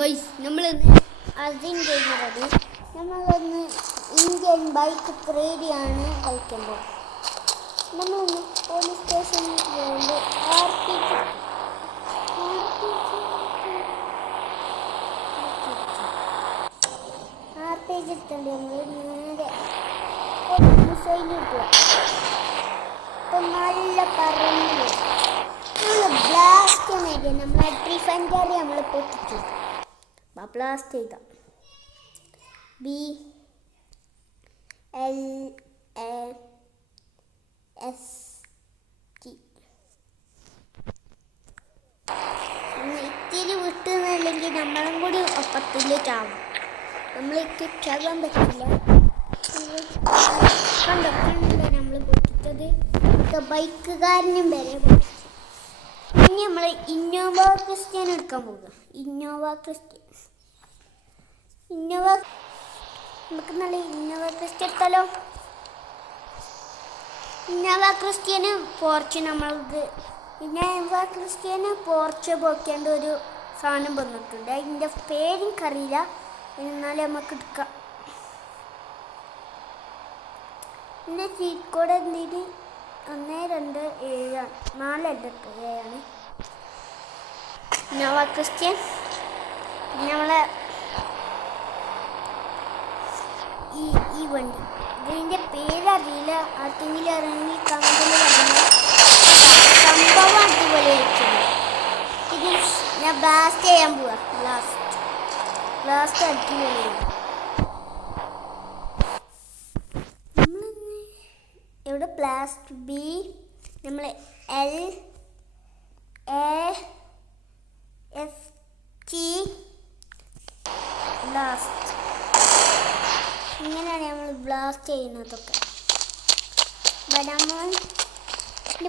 നമ്മളിന്ന് അസിൻ ചെയ്യുന്നത് നമ്മളൊന്ന് ഇന്ത്യൻ ബൈക്ക് റേഡിയാണ് കളിക്കുമ്പോൾ നമ്മളൊന്ന് പോലീസ് സ്റ്റേഷനിൽ പോയിട്ട് ആർ പി ജി എടുത്തിട്ടുണ്ട്. നമ്മൾ നേരെ മിസൈൽ കിട്ടുക. ഇപ്പം നല്ല പറഞ്ഞു നമ്മൾ ബ്ലാസ്റ്റ് മേടിയ നമ്മളെ ഡിഫൻഡർ നമ്മൾ പൊട്ടിച്ചു. ബ്ലാസ്റ്റ് ചെയ്ത BLAST ഇത്തിരി വിട്ടുന്നില്ലെങ്കിൽ നമ്മളും കൂടി ഒപ്പത്തിൽ ചാവും. നമ്മൾക്ക് ചാകാൻ പറ്റില്ല. കണ്ടോ നമ്മൾ പൊട്ടിച്ചത് ബൈക്കുകാരനും വരെ പൊട്ടിച്ചു. ഇനി നമ്മൾ ഇന്നോവ ക്രിസ്റ്റ്യൻ എടുക്കാൻ പോകുക. ഇന്നോവ നമുക്ക് നല്ല ഇന്നോവ ക്രിസ്റ്റ്യൻ എടുത്താലോ. ഇന്നോവ ക്രിസ്റ്റ്യന് പോർച്ച് നമ്മൾക്ക് ഇന്നോവ ക്രിസ്റ്റ്യന് പോർച്ച് പോക്കേണ്ട ഒരു സാധനം വന്നിട്ടുണ്ട്. അതിൻ്റെ പേരെനിക്കറിയില്ല, എന്നാലും നമുക്ക് എടുക്കാം. എൻ്റെ സീറ്റ് കോഡ് എന്തിന് 127 4 ഇന്നോവ ക്രിസ്റ്റ്യൻ. പിന്നെ നമ്മളെ ഈ വണ്ടി ഇതിൻ്റെ പേരറിയില്ല. ആർക്കെങ്കിലും ഇറങ്ങി കമ്പനി സംഭവം അടിപൊളിയായിട്ടുണ്ട്. ഇത് ഞാൻ ബ്ലാസ്റ്റ് ചെയ്യാൻ പോവാ. ബ്ലാസ്റ്റ് അടിപൊളിയാണ്. നമ്മളിന്ന് എവിടെ ബ്ലാസ്റ്റ് ബി നമ്മൾ LAST ബ്ലാസ്റ്റ്. ഇങ്ങനെയാണ് നമ്മൾ ബ്ലാസ്റ്റ് ചെയ്യുന്നതൊക്കെ.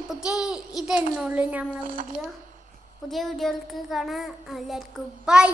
പുതിയ ഇതെന്നുള്ളൂ നമ്മളെ വീഡിയോ. പുതിയ വീഡിയോകൾക്ക് കാണാൻ എല്ലാവർക്കും ബൈ.